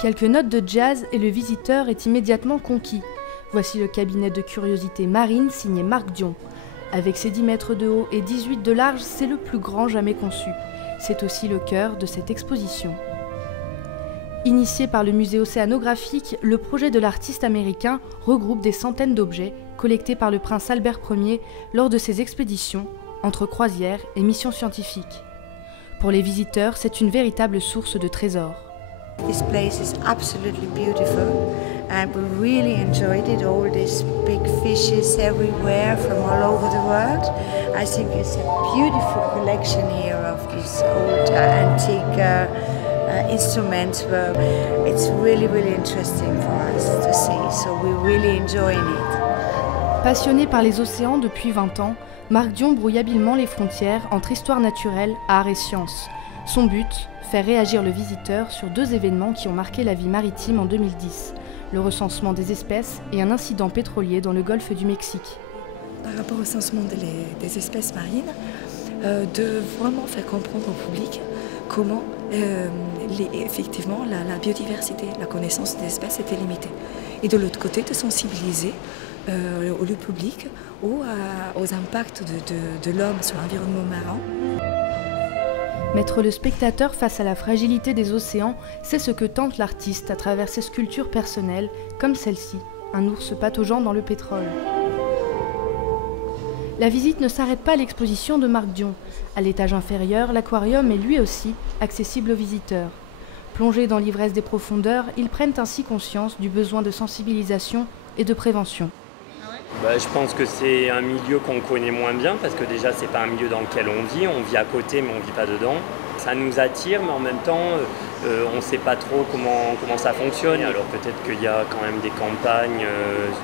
Quelques notes de jazz et le visiteur est immédiatement conquis. Voici le cabinet de curiosités marines signé Marc Dion. Avec ses 10 mètres de haut et 18 de large, c'est le plus grand jamais conçu. C'est aussi le cœur de cette exposition. Initié par le musée océanographique, le projet de l'artiste américain regroupe des centaines d'objets collectés par le prince Albert Ier lors de ses expéditions, entre croisières et missions scientifiques. Pour les visiteurs, c'est une véritable source de trésors. This place is absolutely beautiful and we really enjoyed it. All these big fishes everywhere from all over the world. I think it's a beautiful collection here of these old antique instruments. It's really interesting for us to see, so we're really enjoying it. Passionné par les océans depuis 20 ans, Marc Dion brouille habilement les frontières entre histoire naturelle, art et sciences. Son but, faire réagir le visiteur sur 2 événements qui ont marqué la vie maritime en 2010, le recensement des espèces et un incident pétrolier dans le golfe du Mexique. Par rapport au recensement des espèces marines, de vraiment faire comprendre au public comment effectivement la biodiversité, la connaissance des espèces était limitée. Et de l'autre côté, de sensibiliser le public aux impacts de l'homme sur l'environnement marin. Mettre le spectateur face à la fragilité des océans, c'est ce que tente l'artiste à travers ses sculptures personnelles, comme celle-ci, un ours pataugeant dans le pétrole. La visite ne s'arrête pas à l'exposition de Marc Dion. À l'étage inférieur, l'aquarium est lui aussi accessible aux visiteurs. Plongés dans l'ivresse des profondeurs, ils prennent ainsi conscience du besoin de sensibilisation et de prévention. Je pense que c'est un milieu qu'on connaît moins bien parce que déjà c'est pas un milieu dans lequel on vit à côté mais on vit pas dedans. Ça nous attire mais en même temps on ne sait pas trop comment ça fonctionne. Alors peut-être qu'il y a quand même des campagnes,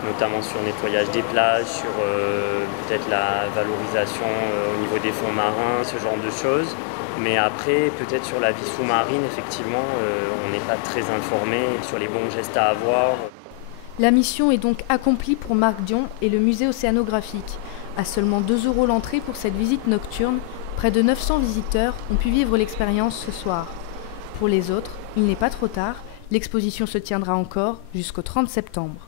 notamment sur le nettoyage des plages, sur peut-être la valorisation au niveau des fonds marins, ce genre de choses. Mais après, peut-être sur la vie sous-marine, effectivement, on n'est pas très informé sur les bons gestes à avoir. La mission est donc accomplie pour Marc Dion et le musée océanographique. À seulement 2 € l'entrée pour cette visite nocturne, près de 900 visiteurs ont pu vivre l'expérience ce soir. Pour les autres, il n'est pas trop tard, l'exposition se tiendra encore jusqu'au 30 septembre.